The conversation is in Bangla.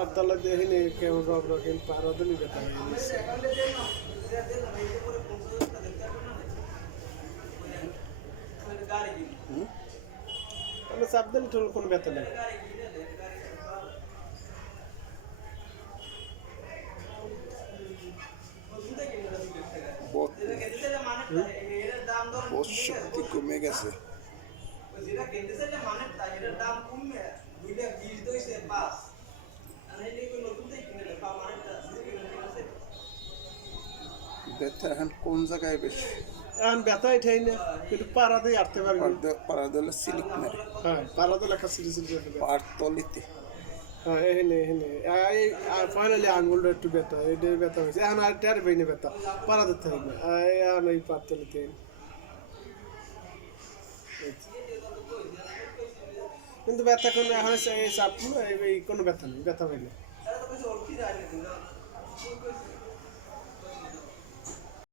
পারতলা দেখিনি কেমন রব কিন্তু পারা দিলি ব্যথা হয়ে গেছে। তাহলে চাপ দিলে তোর কোনো ব্যথা নেই। শক্তি কমে গেছে। ব্যথা এখন কোন জায়গায় বেশি? এখন ব্যথা এটাই না, কিন্তু পাড়াতেই আটতে পারবি। পাড়া দিলে সিলিক মারে। হ্যাঁ, পাড়াতে লেখা সিরি সিরি পাড় তলিতে। হ্যাঁ, এখানে এখানে এই ফাইনালি আঙুলটা একটু ব্যথা, এটাই ব্যথা হয়েছে। এখন আর টের পাইনি ব্যথা, পাড়াতে থাকবে এখন এই পাতলিতে। কিন্তু ব্যথা কোনো এখন এই চাপ এই কোনো ব্যথা নেই, ব্যথা পাইনি।